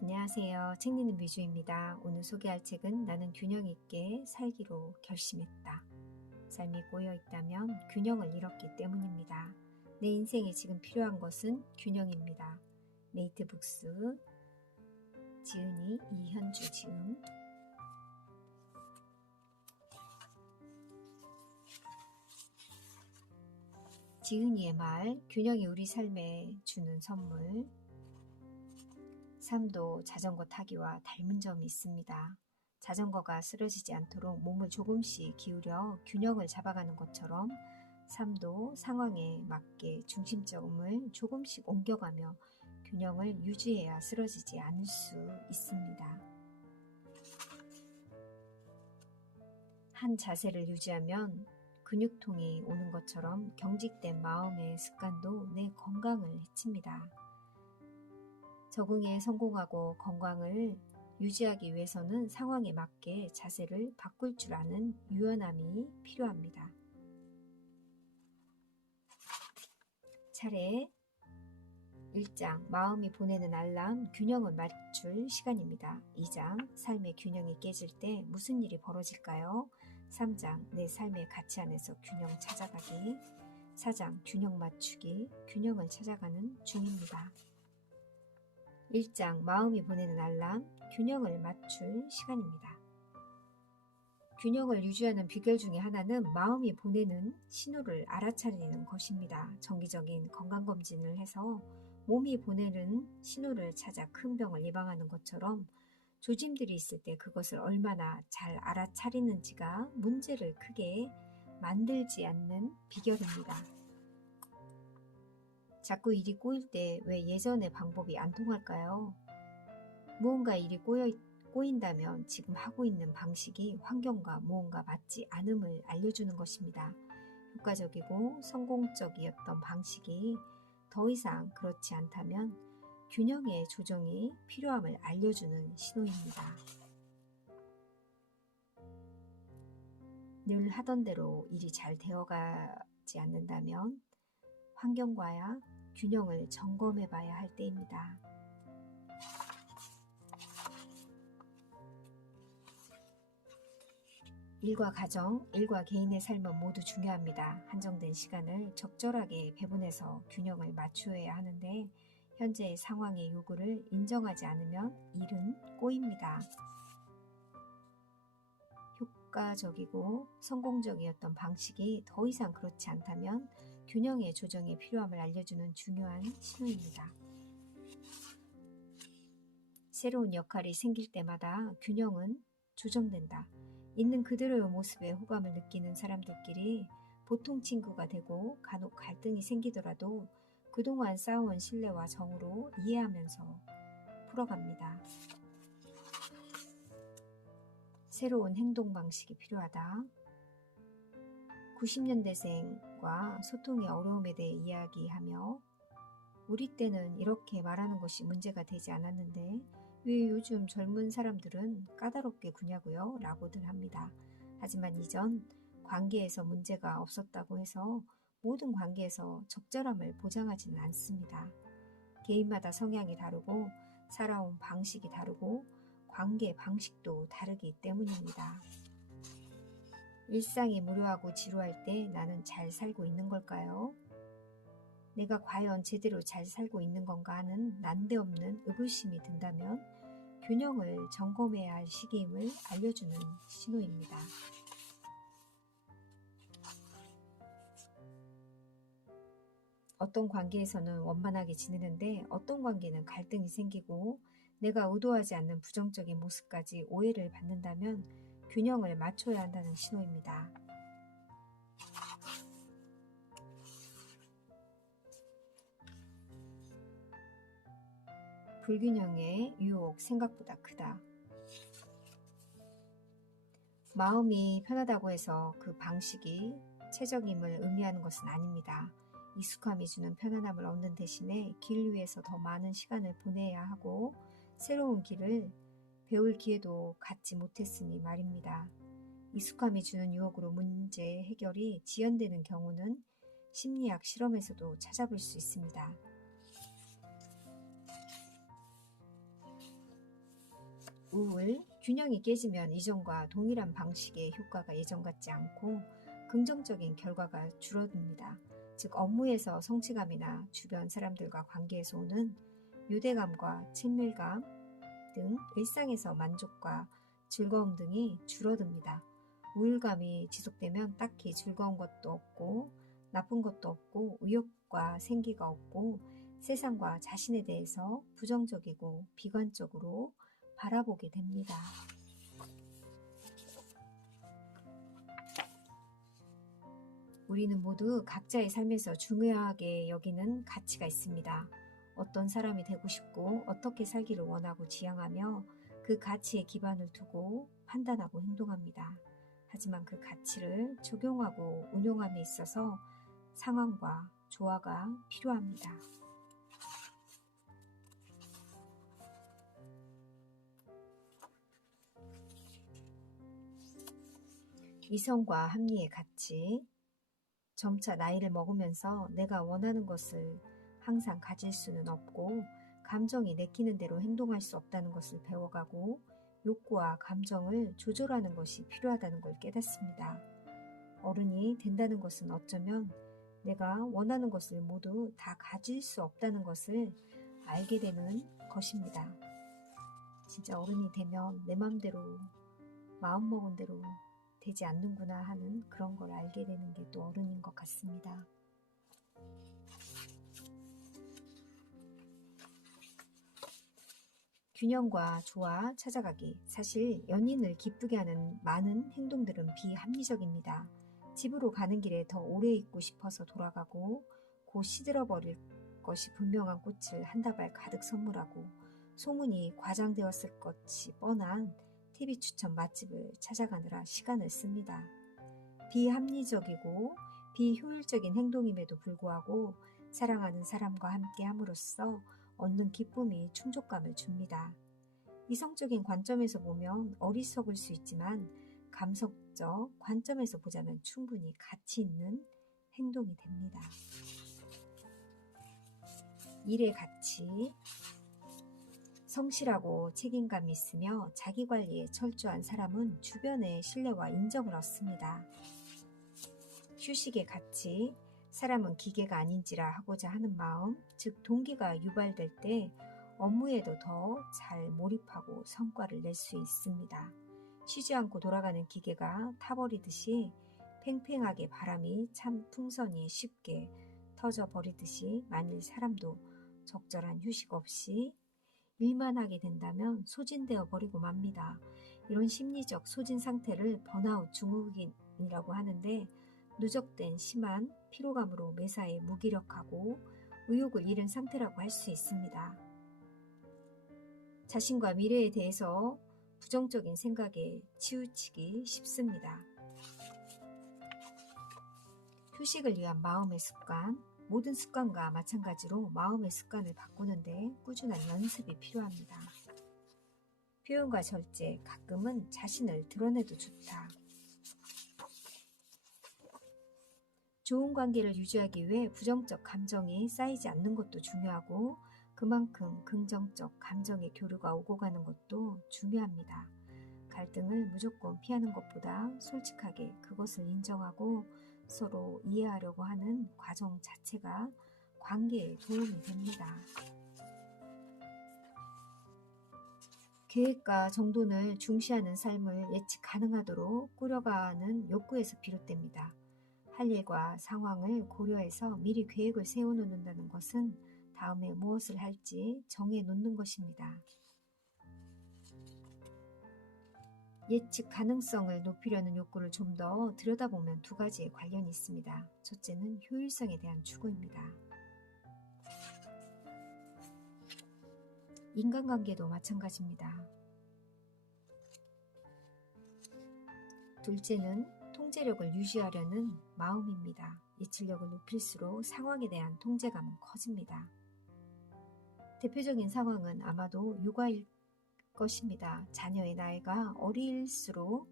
안녕하세요. 책 읽는 뮤즈입니다. 오늘 소개할 책은 나는 균형 있게 살기로 결심했다. 삶이 꼬여 있다면 균형을 잃었기 때문입니다. 내 인생에 지금 필요한 것은 균형입니다. 메이트북스, 지은이, 이현주 지음. 지은이의 말, 균형이 우리 삶에 주는 선물. 삶도 자전거 타기와 닮은 점이 있습니다. 자전거가 쓰러지지 않도록 몸을 조금씩 기울여 균형을 잡아가는 것처럼 삶도 상황에 맞게 중심점을 조금씩 옮겨가며 균형을 유지해야 쓰러지지 않을 수 있습니다. 한 자세를 유지하면 근육통이 오는 것처럼 경직된 마음의 습관도 내 건강을 해칩니다. 적응에 성공하고 건강을 유지하기 위해서는 상황에 맞게 자세를 바꿀 줄 아는 유연함이 필요합니다. 차례 1장 마음이 보내는 알람 균형을 맞출 시간입니다. 2장 삶의 균형이 깨질 때 무슨 일이 벌어질까요? 3장 내 삶의 가치 안에서 균형 찾아가기 4장 균형 맞추기 균형을 찾아가는 중입니다. 1장 마음이 보내는 알람 균형을 맞출 시간입니다. 균형을 유지하는 비결 중에 하나는 마음이 보내는 신호를 알아차리는 것입니다. 정기적인 건강검진을 해서 몸이 보내는 신호를 찾아 큰 병을 예방하는 것처럼 조짐들이 있을 때 그것을 얼마나 잘 알아차리는지가 문제를 크게 만들지 않는 비결입니다. 자꾸 일이 꼬일 때 왜 예전의 방법이 안 통할까요? 무언가 일이 꼬인다면 지금 하고 있는 방식이 환경과 무언가 맞지 않음을 알려주는 것입니다. 효과적이고 성공적이었던 방식이 더 이상 그렇지 않다면 균형의 조정이 필요함을 알려주는 신호입니다. 늘 하던 대로 일이 잘 되어가지 않는다면 환경과야 균형을 점검해 봐야 할 때입니다. 일과 가정, 일과 개인의 삶은 모두 중요합니다. 한정된 시간을 적절하게 배분해서 균형을 맞추어야 하는데 현재의 상황의 요구를 인정하지 않으면 일은 꼬입니다. 효과적이고 성공적이었던 방식이 더 이상 그렇지 않다면 균형의 조정이 필요함을 알려주는 중요한 신호입니다. 새로운 역할이 생길 때마다 균형은 조정된다. 있는 그대로의 모습에 호감을 느끼는 사람들끼리 보통 친구가 되고 간혹 갈등이 생기더라도 그동안 쌓아온 신뢰와 정으로 이해하면서 풀어갑니다. 새로운 행동 방식이 필요하다. 90년대생과 소통의 어려움에 대해 이야기하며 우리 때는 이렇게 말하는 것이 문제가 되지 않았는데 왜 요즘 젊은 사람들은 까다롭게 구냐고요? 라고들 합니다. 하지만 이전 관계에서 문제가 없었다고 해서 모든 관계에서 적절함을 보장하지는 않습니다. 개인마다 성향이 다르고 살아온 방식이 다르고 관계 방식도 다르기 때문입니다. 일상이 무료하고 지루할 때 나는 잘 살고 있는 걸까요? 내가 과연 제대로 잘 살고 있는 건가 하는 난데없는 의구심이 든다면 균형을 점검해야 할 시기임을 알려주는 신호입니다. 어떤 관계에서는 원만하게 지내는데 어떤 관계는 갈등이 생기고 내가 의도하지 않는 부정적인 모습까지 오해를 받는다면 균형을 맞춰야 한다는 신호입니다. 불균형의 유혹 생각보다 크다. 마음이 편하다고 해서 그 방식이 최적임을 의미하는 것은 아닙니다. 익숙함이 주는 편안함을 얻는 대신에 길 위에서 더 많은 시간을 보내야 하고 새로운 길을 배울 기회도 갖지 못했으니 말입니다. 익숙함이 주는 유혹으로 문제 해결이 지연되는 경우는 심리학 실험에서도 찾아볼 수 있습니다. 우울, 균형이 깨지면 이전과 동일한 방식의 효과가 예전 같지 않고 긍정적인 결과가 줄어듭니다. 즉 업무에서 성취감이나 주변 사람들과 관계에서 오는 유대감과 친밀감 등 일상에서 만족과 즐거움 등이 줄어듭니다. 우울감이 지속되면 딱히 즐거운 것도 없고 나쁜 것도 없고 의욕과 생기가 없고 세상과 자신에 대해서 부정적이고 비관적으로 바라보게 됩니다. 우리는 모두 각자의 삶에서 중요하게 여기는 가치가 있습니다. 어떤 사람이 되고 싶고 어떻게 살기를 원하고 지향하며 그 가치에 기반을 두고 판단하고 행동합니다. 하지만 그 가치를 적용하고 운용함에 있어서 상황과 조화가 필요합니다. 이성과 합리의 가치. 점차 나이를 먹으면서 내가 원하는 것을 항상 가질 수는 없고 감정이 내키는 대로 행동할 수 없다는 것을 배워가고 욕구와 감정을 조절하는 것이 필요하다는 걸 깨닫습니다. 어른이 된다는 것은 어쩌면 내가 원하는 것을 모두 다 가질 수 없다는 것을 알게 되는 것입니다. 진짜 어른이 되면 내 맘대로 마음먹은 대로 되지 않는구나 하는 그런 걸 알게 되는 게 또 어른인 것 같습니다. 균형과 조화 찾아가기. 사실 연인을 기쁘게 하는 많은 행동들은 비합리적입니다. 집으로 가는 길에 더 오래 있고 싶어서 돌아가고 곧 시들어버릴 것이 분명한 꽃을 한 다발 가득 선물하고 소문이 과장되었을 것이 뻔한 TV 추천 맛집을 찾아가느라 시간을 씁니다. 비합리적이고 비효율적인 행동임에도 불구하고 사랑하는 사람과 함께 함으로써 얻는 기쁨이 충족감을 줍니다. 이성적인 관점에서 보면 어리석을 수 있지만 감성적 관점에서 보자면 충분히 가치 있는 행동이 됩니다. 일의 가치. 성실하고 책임감이 있으며 자기관리에 철저한 사람은 주변의 신뢰와 인정을 얻습니다. 휴식의 가치. 사람은 기계가 아닌지라 하고자 하는 마음, 즉 동기가 유발될 때 업무에도 더 잘 몰입하고 성과를 낼 수 있습니다. 쉬지 않고 돌아가는 기계가 타버리듯이 팽팽하게 바람이 찬 풍선이 쉽게 터져버리듯이 만일 사람도 적절한 휴식 없이 일만 하게 된다면 소진되어 버리고 맙니다. 이런 심리적 소진 상태를 번아웃 증후군이라고 하는데 누적된 심한 피로감으로 매사에 무기력하고 의욕을 잃은 상태라고 할 수 있습니다. 자신과 미래에 대해서 부정적인 생각에 치우치기 쉽습니다. 휴식을 위한 마음의 습관. 모든 습관과 마찬가지로 마음의 습관을 바꾸는데 꾸준한 연습이 필요합니다. 표현과 절제, 가끔은 자신을 드러내도 좋다. 좋은 관계를 유지하기 위해 부정적 감정이 쌓이지 않는 것도 중요하고 그만큼 긍정적 감정의 교류가 오고 가는 것도 중요합니다. 갈등을 무조건 피하는 것보다 솔직하게 그것을 인정하고 서로 이해하려고 하는 과정 자체가 관계에 도움이 됩니다. 계획과 정돈을 중시하는 삶을 예측 가능하도록 꾸려가는 욕구에서 비롯됩니다. 할 일과 상황을 고려해서 미리 계획을 세워놓는다는 것은 다음에 무엇을 할지 정해놓는 것입니다. 예측 가능성을 높이려는 욕구를 좀 더 들여다보면 두 가지의 관련이 있습니다. 첫째는 효율성에 대한 추구입니다. 인간관계도 마찬가지입니다. 둘째는 통제력을 유지하려는 마음입니다. 예측력을 높일수록 상황에 대한 통제감은 커집니다. 대표적인 상황은 아마도 육아일 것입니다. 자녀의 나이가 어릴수록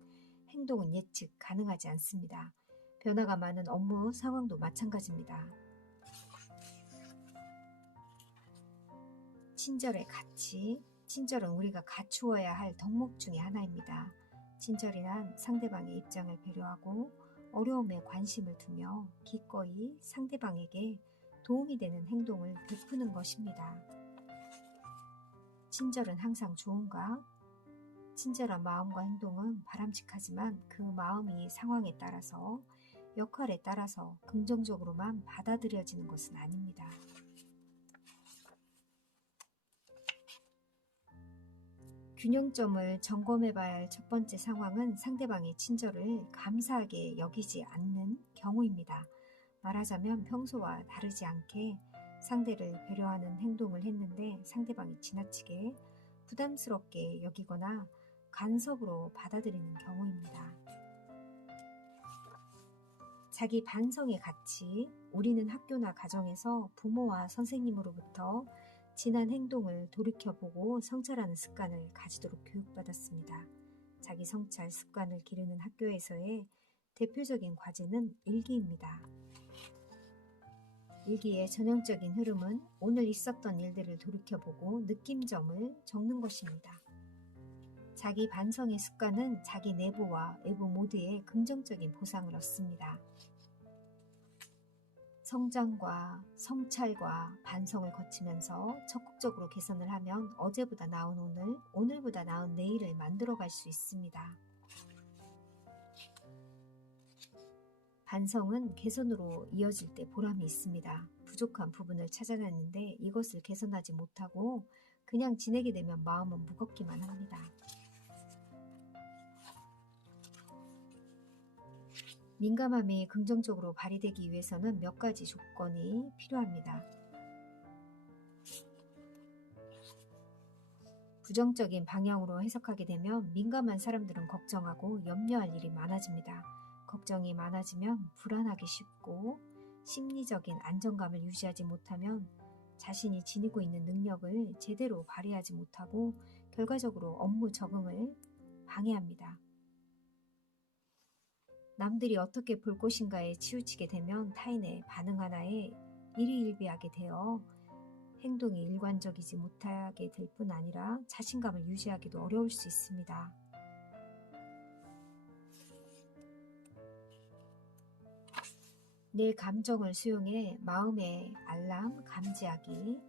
행동은 예측 가능하지 않습니다. 변화가 많은 업무 상황도 마찬가지입니다. 친절의 가치. 친절은 우리가 갖추어야 할 덕목 중에 하나입니다. 친절이란 상대방의 입장을 배려하고 어려움에 관심을 두며 기꺼이 상대방에게 도움이 되는 행동을 베푸는 것입니다. 친절은 항상 좋은가? 친절한 마음과 행동은 바람직하지만 그 마음이 상황에 따라서 역할에 따라서 긍정적으로만 받아들여지는 것은 아닙니다. 균형점을 점검해 봐야 할 첫 번째 상황은 상대방의 친절을 감사하게 여기지 않는 경우입니다. 말하자면 평소와 다르지 않게 상대를 배려하는 행동을 했는데 상대방이 지나치게 부담스럽게 여기거나 간섭으로 받아들이는 경우입니다. 자기 반성의 가치, 우리는 학교나 가정에서 부모와 선생님으로부터 지난 행동을 돌이켜보고 성찰하는 습관을 가지도록 교육받았습니다. 자기 성찰 습관을 기르는 학교에서의 대표적인 과제는 일기입니다. 일기의 전형적인 흐름은 오늘 있었던 일들을 돌이켜보고 느낌점을 적는 것입니다. 자기 반성의 습관은 자기 내부와 외부 모두의 긍정적인 보상을 얻습니다. 성장과 성찰과 반성을 거치면서 적극적으로 개선을 하면 어제보다 나은 오늘, 오늘보다 나은 내일을 만들어갈 수 있습니다. 반성은 개선으로 이어질 때 보람이 있습니다. 부족한 부분을 찾아냈는데 이것을 개선하지 못하고 그냥 지내게 되면 마음은 무겁기만 합니다. 민감함이 긍정적으로 발휘되기 위해서는 몇 가지 조건이 필요합니다. 부정적인 방향으로 해석하게 되면 민감한 사람들은 걱정하고 염려할 일이 많아집니다. 걱정이 많아지면 불안하기 쉽고 심리적인 안정감을 유지하지 못하면 자신이 지니고 있는 능력을 제대로 발휘하지 못하고 결과적으로 업무 적응을 방해합니다. 남들이 어떻게 볼 것인가에 치우치게 되면 타인의 반응 하나에 일희일비하게 되어 행동이 일관적이지 못하게 될 뿐 아니라 자신감을 유지하기도 어려울 수 있습니다. 내 감정을 수용해 마음의 알람 감지하기.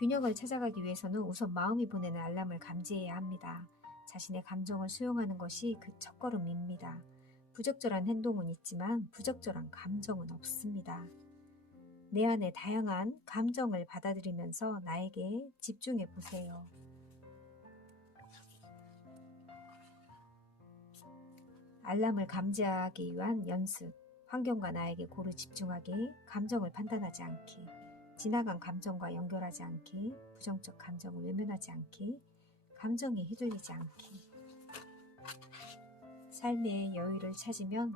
균형을 찾아가기 위해서는 우선 마음이 보내는 알람을 감지해야 합니다. 자신의 감정을 수용하는 것이 그 첫걸음입니다. 부적절한 행동은 있지만 부적절한 감정은 없습니다. 내 안의 다양한 감정을 받아들이면서 나에게 집중해 보세요. 알람을 감지하기 위한 연습. 환경과 나에게 고루 집중하기, 감정을 판단하지 않기, 지나간 감정과 연결하지 않기, 부정적 감정을 외면하지 않기, 감정에 휘둘리지 않기. 삶의 여유를 찾으면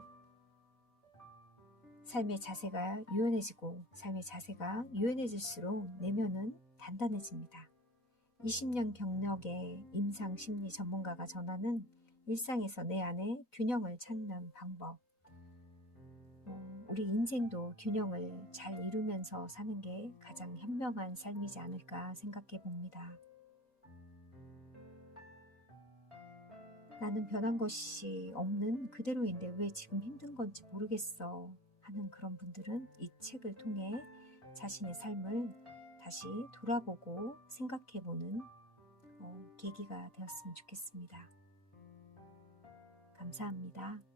삶의 자세가 유연해지고 삶의 자세가 유연해질수록 내면은 단단해집니다. 20년 경력의 임상심리 전문가가 전하는 일상에서 내 안에 균형을 찾는 방법. 우리 인생도 균형을 잘 이루면서 사는 게 가장 현명한 삶이지 않을까 생각해 봅니다. 나는 변한 것이 없는 그대로인데 왜 지금 힘든 건지 모르겠어 하는 그런 분들은 이 책을 통해 자신의 삶을 다시 돌아보고 생각해보는 계기가 되었으면 좋겠습니다. 감사합니다.